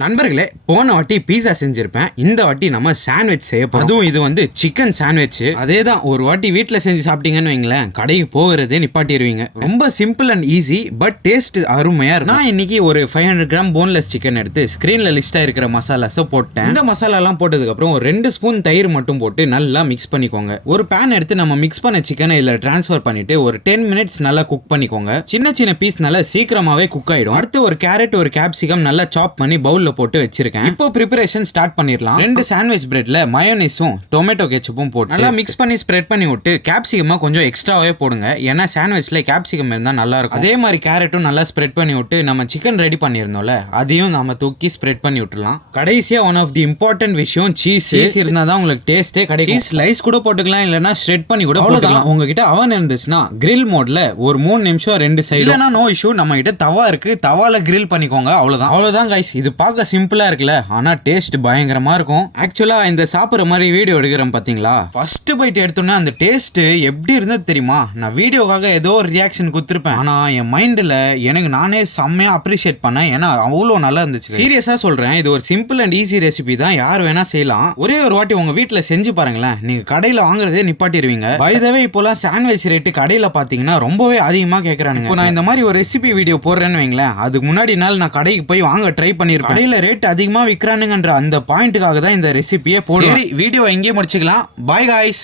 நண்பர்களே, போன வாட்டி பீஸா செஞ்சிருப்பேன். இந்த வாட்டி நம்ம சாண்ட்விச் செய்ய போறோம். அதுவும் இது வந்து சிக்கன் சாண்ட்விச். அதேதான், ஒரு வாட்டி வீட்ல செஞ்சு சாப்பிட்டீங்கன்னு வைங்களேன், கடைக்கு போகிறதே நிப்பாட்டிடுவீங்க. ரொம்ப simple and easy, but taste அருமையா இருக்கும். நான் இன்னைக்கு ஒரு 500 கிராம் போன்லெஸ் சிக்கன் எடுத்து ஸ்கிரீன்ல லிஸ்டா இருக்கிற மசாலாஸை போட்டேன். இந்த மசாலா எல்லாம் போட்டதுக்கு அப்புறம் ஒரு 2 ஸ்பூன் தயிர் மட்டும் போட்டு நல்லா மிக்ஸ் பண்ணிக்கோங்க. ஒரு பேன் எடுத்து நம்ம மிக்ஸ் பண்ண சிக்கனை இதுல டிரான்ஸ்ஃபர் பண்ணிட்டு ஒரு 10 மினிட்ஸ் நல்லா குக் பண்ணிக்கோங்க. சின்ன சின்ன பீஸ் நல்லா சீக்கிரமாவே குக் ஆயிடும். அடுத்து ஒரு கேரட், ஒரு கேப்சிகம் நல்லா சாப் பண்ணி பவுல் போட்டு வச்சிருக்கேன். இப்போ பிரிப்பரேஷன் ஸ்டார்ட் பண்ணிரலாம். 2 சாண்ட்விச் பிரெட்ல மயோனைஸும் டொமேட்டோ கெச்சப்பும் போட்டு நல்லா மிக்ஸ் பண்ணி ஸ்ப்ரெட் பண்ணி விட்டு கேப்சிகமா கொஞ்சம் எக்ஸ்ட்ராவே போடுங்க. ஏன்னா சாண்ட்விச்ல கேப்சிகம் இருந்தா நல்லா இருக்கும். அதே மாதிரி கேரட்டும் நல்லா ஸ்ப்ரெட் பண்ணி விட்டு நம்ம சிக்கன் ரெடி பண்ணிருந்தோம்ல, அதையும் நாம தூக்கி ஸ்ப்ரெட் பண்ணி விட்டுலாம். கடைசியா ஒன் ஆஃப் தி இம்பார்ட்டன்ட் விஷயம் சீஸ் இருந்தா தான் உங்களுக்கு டேஸ்டே கிடைக்கும். சீஸ் ஸ்லைஸ் கூட போட்டுக்கலாம், இல்லனா ஸ்ப்ரெட் பண்ணி கூட போட்டுக்கலாம். உங்ககிட்ட அவன் இருந்துச்சுன்னா கிரில் மோட்ல ஒரு 3 நிமிஷம் 2 சைடு, இல்லனா நோ இஷ்யூ, நம்ம கிட்ட தவா இருக்கு, தவால கிரில் பண்ணிக்கோங்க. அவ்வளவுதான் கைஸ். இது பார்க்க சிம்பிளா இருக்குல்ல, ஆனா டேஸ்ட் பயங்கரமா இருக்கும். ஆக்சுவலா இந்த சாப்பிடுற மாதிரி வீடியோ எடுக்கிறேன் பாத்தீங்களா, ஃபர்ஸ்ட் பைட் எடுத்தோன்னே அந்த டேஸ்ட் எப்படி இருந்தது தெரியுமா? நான் வீடியோக்காக ஏதோ ஒரு ரியாக்ஷன் கொடுத்துருப்பேன், ஆனா என் மைண்ட்ல எனக்கு நானே செம்மையா அப்ரிஷியேட் பண்ணேன். ஏன்னா அவ்வளோ நல்லா இருந்துச்சு. சீரியஸா சொல்றேன், இது ஒரு சிம்பிள் அண்ட் ஈஸி ரெசிபி தான், யார் வேணா செய்யலாம். ஒரே ஒரு வாட்டி உங்க வீட்டுல செஞ்சு பாருங்களேன், நீங்க கடையில வாங்குறதே நிப்பாட்டிடுவீங்க. பை த வே, இப்போலாம் சாண்ட்விச் ரேட்டு கடையில பாத்தீங்கன்னா ரொம்பவே அதிகமா கேட்கறானுங்க. இப்போ நான் இந்த மாதிரி ஒரு ரெசிபி வீடியோ போடுறேன்னு வைங்களேன், அதுக்கு முன்னாடி நாள் நான் கடைக்கு போய் வாங்க ட்ரை பண்ணிருப்பேன். கடையில ரேட் அதிகமா விற்கிறானுங்கன்ற அந்த பாயிண்ட்டுக்காக தான் இந்த ரெசிபியே போடுறேன். வீடியோ எங்கேயே முடிச்சுக்கலாம். Bye guys.